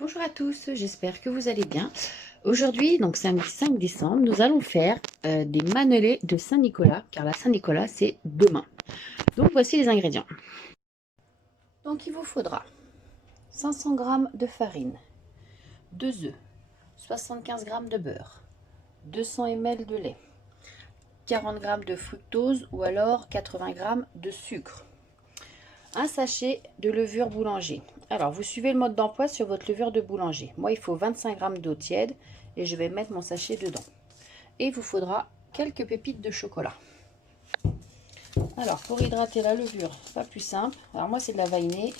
Bonjour à tous, j'espère que vous allez bien. Aujourd'hui, donc samedi 5 décembre, nous allons faire des manelets de Saint-Nicolas, car la Saint-Nicolas, c'est demain. Donc voici les ingrédients. Donc il vous faudra 500 g de farine, 2 œufs, 75 g de beurre, 200 ml de lait, 40 g de fructose ou alors 80 g de sucre, un sachet de levure boulanger. Alors, vous suivez le mode d'emploi sur votre levure de boulanger. Moi, il faut 25 g d'eau tiède et je vais mettre mon sachet dedans. Et il vous faudra quelques pépites de chocolat. Alors, pour hydrater la levure, pas plus simple. Alors, moi, c'est de la vainée.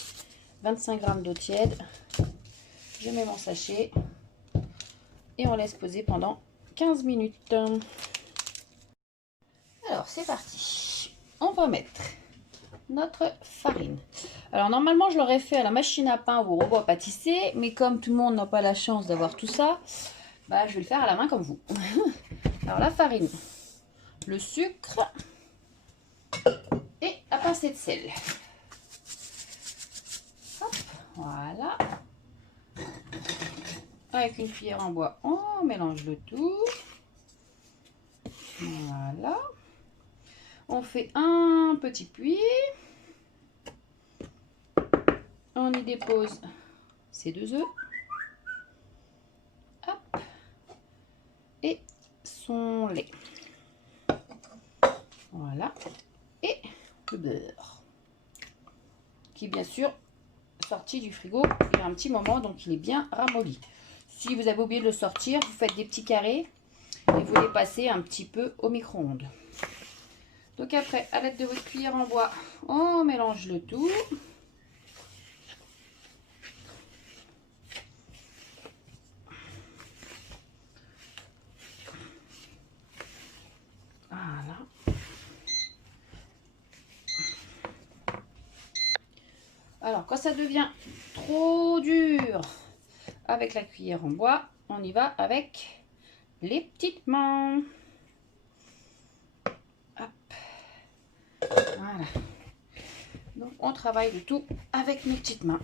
25 g d'eau tiède. Je mets mon sachet et on laisse poser pendant 15 minutes. Alors, c'est parti. On va mettre notre farine. Alors normalement je l'aurais fait à la machine à pain ou au robot à pâtisser, mais comme tout le monde n'a pas la chance d'avoir tout ça, bah, je vais le faire à la main comme vous. Alors la farine, le sucre et la pincée de sel. Hop, voilà. Avec une cuillère en bois, on mélange le tout. Voilà. On fait un petit puits. On y dépose ces 2 œufs. Hop. Et son lait. Voilà. Et le beurre. Qui est bien sûr sorti du frigo il y a un petit moment, donc il est bien ramolli. Si vous avez oublié de le sortir, vous faites des petits carrés et vous les passez un petit peu au micro-ondes. Donc après, à l'aide de votre cuillère en bois, on mélange le tout. Voilà. Alors, quand ça devient trop dur avec la cuillère en bois, on y va avec les petites mains. Hop. Voilà. Donc, on travaille le tout avec mes petites mains.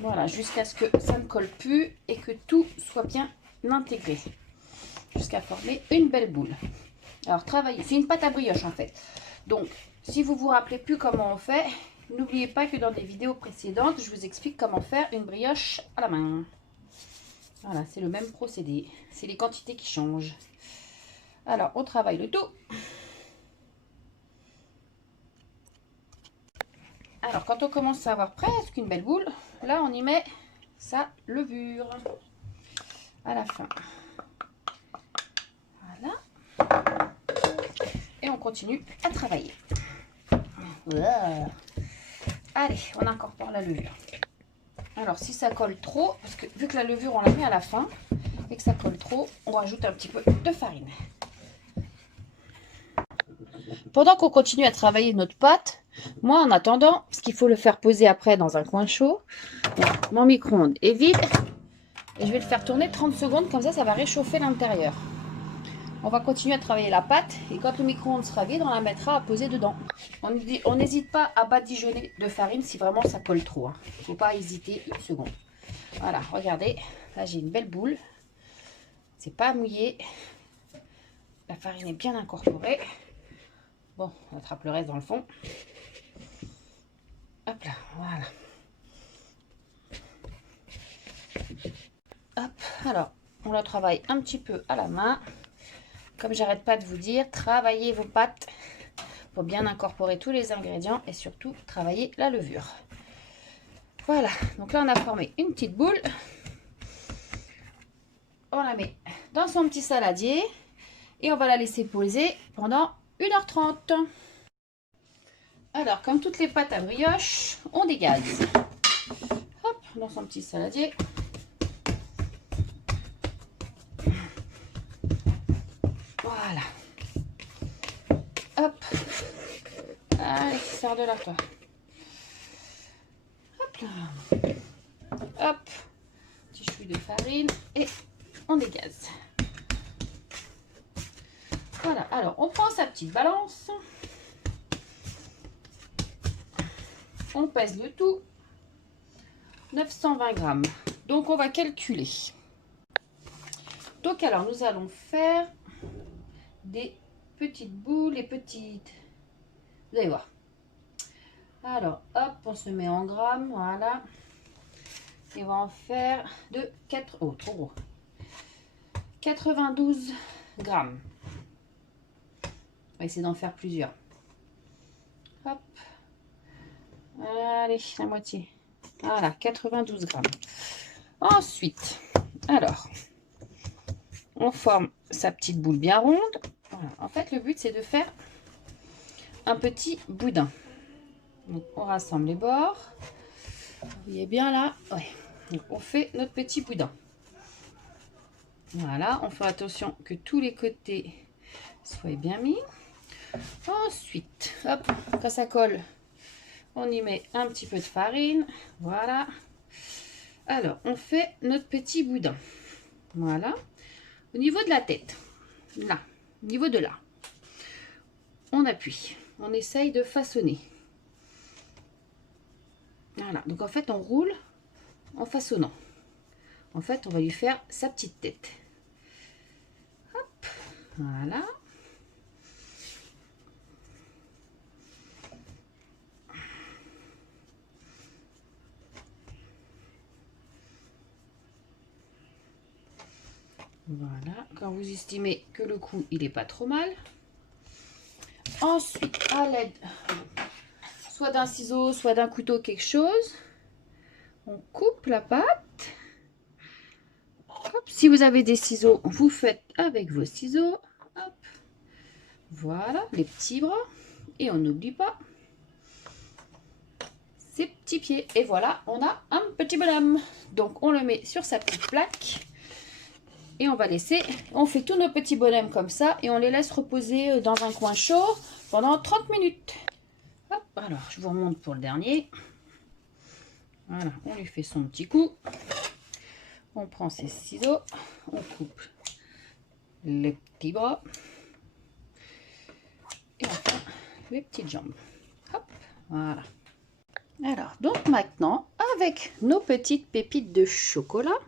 Voilà, jusqu'à ce que ça ne colle plus et que tout soit bien intégré. Jusqu'à former une belle boule. Alors, travaillez. C'est une pâte à brioche en fait. Donc, si vous vous rappelez plus comment on fait, n'oubliez pas que dans des vidéos précédentes, je vous explique comment faire une brioche à la main. Voilà, c'est le même procédé. C'est les quantités qui changent. Alors, on travaille le tout. Alors, quand on commence à avoir presque une belle boule, là, on y met sa levure à la fin. Voilà. Et on continue à travailler. Voilà. Allez, on incorpore la levure. Alors, si ça colle trop, parce que vu que la levure, on la met à la fin, et que ça colle trop, on rajoute un petit peu de farine. Pendant qu'on continue à travailler notre pâte, moi, en attendant, parce qu'il faut le faire poser après dans un coin chaud, mon micro-ondes est vide, et je vais le faire tourner 30 secondes, comme ça va réchauffer l'intérieur. On va continuer à travailler la pâte, et quand le micro-ondes sera vide, on la mettra à poser dedans. On n'hésite pas à badigeonner de farine si vraiment ça colle trop. Il ne faut pas hésiter une seconde. Voilà, regardez, là j'ai une belle boule. C'est pas mouillé. La farine est bien incorporée. Bon, on attrape le reste dans le fond. Hop là, voilà. Hop, alors, on la travaille un petit peu à la main. Comme j'arrête pas de vous dire, travaillez vos pâtes pour bien incorporer tous les ingrédients et surtout travailler la levure. Voilà, donc là on a formé une petite boule. On la met dans son petit saladier et on va la laisser poser pendant 1h30. Alors, comme toutes les pâtes à brioche, on dégaze. Hop, dans son petit saladier. Voilà. Hop. Allez, sors de là, toi. Hop là. Hop. Petit chouï de farine et on dégaze. Voilà, alors on prend sa petite balance. on pèse le tout. 920 grammes. Donc, on va calculer. Donc, alors, nous allons faire des petites boules et petites... Vous allez voir. Alors, hop, on se met en grammes, voilà. Et on va en faire de 4... Oh, trop gros. 92 grammes. On va essayer d'en faire plusieurs. Hop. Allez, la moitié. Voilà, 92 grammes. Ensuite, alors, on forme sa petite boule bien ronde. Voilà. En fait, le but, c'est de faire un petit boudin. Donc, on rassemble les bords. Vous voyez bien là? Ouais. Donc, on fait notre petit boudin. Voilà, on fait attention que tous les côtés soient bien mis. Ensuite, hop, quand ça colle, on y met un petit peu de farine. Voilà. Alors, on fait notre petit boudin. Voilà. Au niveau de la tête, là, au niveau de là, on appuie. On essaye de façonner. Voilà. Donc, en fait, on roule en façonnant. En fait, on va lui faire sa petite tête. Hop. Voilà. Voilà, quand vous estimez que le coup, il n'est pas trop mal. Ensuite, à l'aide soit d'un ciseau, soit d'un couteau, quelque chose, on coupe la pâte. Hop, si vous avez des ciseaux, vous faites avec vos ciseaux. Hop. Voilà, les petits bras. Et on n'oublie pas ses petits pieds. Et voilà, on a un petit bonhomme. Donc, on le met sur sa petite plaque. Et on va laisser, on fait tous nos petits bonhommes comme ça et on les laisse reposer dans un coin chaud pendant 30 minutes. Hop, alors je vous remonte pour le dernier. Voilà, on lui fait son petit coup. On prend ses ciseaux, on coupe les petits bras et enfin les petites jambes. Hop, voilà. Alors, donc maintenant, avec nos petites pépites de chocolat,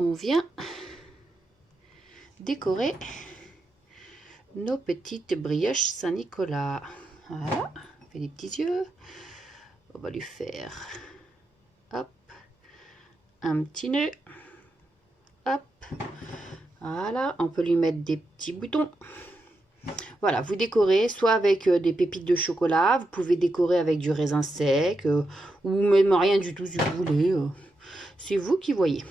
on vient décorer nos petites brioches Saint-Nicolas. Voilà, on fait des petits yeux. On va lui faire, hop, un petit nœud. Hop, voilà, on peut lui mettre des petits boutons. Voilà, vous décorez soit avec des pépites de chocolat, vous pouvez décorer avec du raisin sec, ou même rien du tout si vous voulez. C'est vous qui voyez.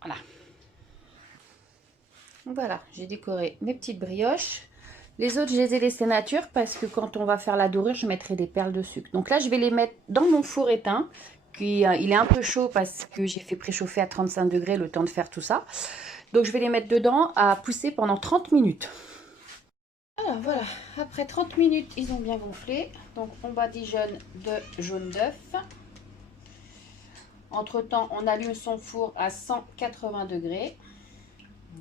Voilà. Voilà, j'ai décoré mes petites brioches. Les autres, je les ai laissées nature parce que quand on va faire la dorure, je mettrai des perles de sucre. Donc là, je vais les mettre dans mon four éteint. Puis, il est un peu chaud parce que j'ai fait préchauffer à 35 degrés le temps de faire tout ça. Donc je vais les mettre dedans à pousser pendant 30 minutes. Alors voilà, après 30 minutes, ils ont bien gonflé. Donc on badigeonne de jaune d'œuf. Entre temps, on allume son four à 180 degrés.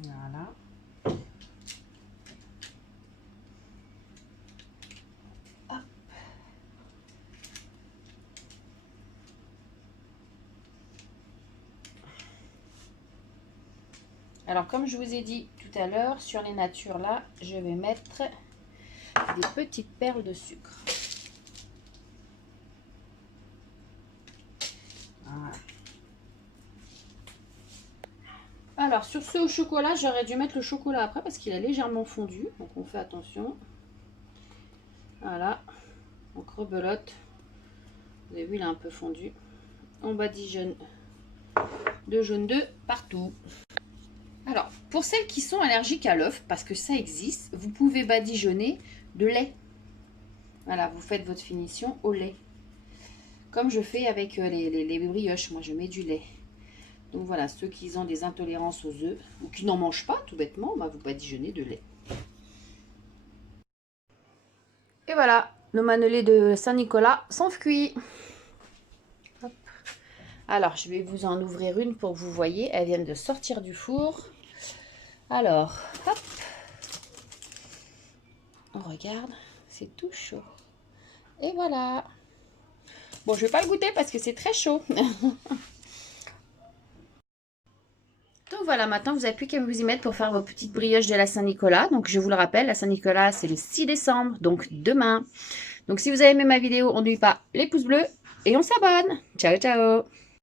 Voilà. Hop. Alors comme je vous ai dit tout à l'heure, sur les natures là, je vais mettre des petites perles de sucre. Voilà. Alors sur ce au chocolat, j'aurais dû mettre le chocolat après parce qu'il a légèrement fondu. Donc on fait attention. Voilà. Donc rebelote. Vous avez vu, il a un peu fondu. On badigeonne de jaune d'œuf partout. Alors, pour celles qui sont allergiques à l'œuf, parce que ça existe, vous pouvez badigeonner de lait. Voilà, vous faites votre finition au lait. Comme je fais avec les brioches, moi je mets du lait. Donc voilà, ceux qui ont des intolérances aux œufs, ou qui n'en mangent pas tout bêtement, bah, vous badigeonnez de lait. Et voilà, nos manelés de Saint-Nicolas sont cuits. Hop. Alors, je vais vous en ouvrir une pour que vous voyez. Elles viennent de sortir du four. Alors, hop. On regarde, c'est tout chaud. Et voilà. Bon, je vais pas le goûter parce que c'est très chaud. Donc voilà, maintenant vous n'avez plus qu'à vous y mettre pour faire vos petites brioches de la Saint-Nicolas. Donc je vous le rappelle, la Saint-Nicolas c'est le 6 décembre, donc demain. Donc si vous avez aimé ma vidéo, on n'oublie pas les pouces bleus et on s'abonne. Ciao ciao.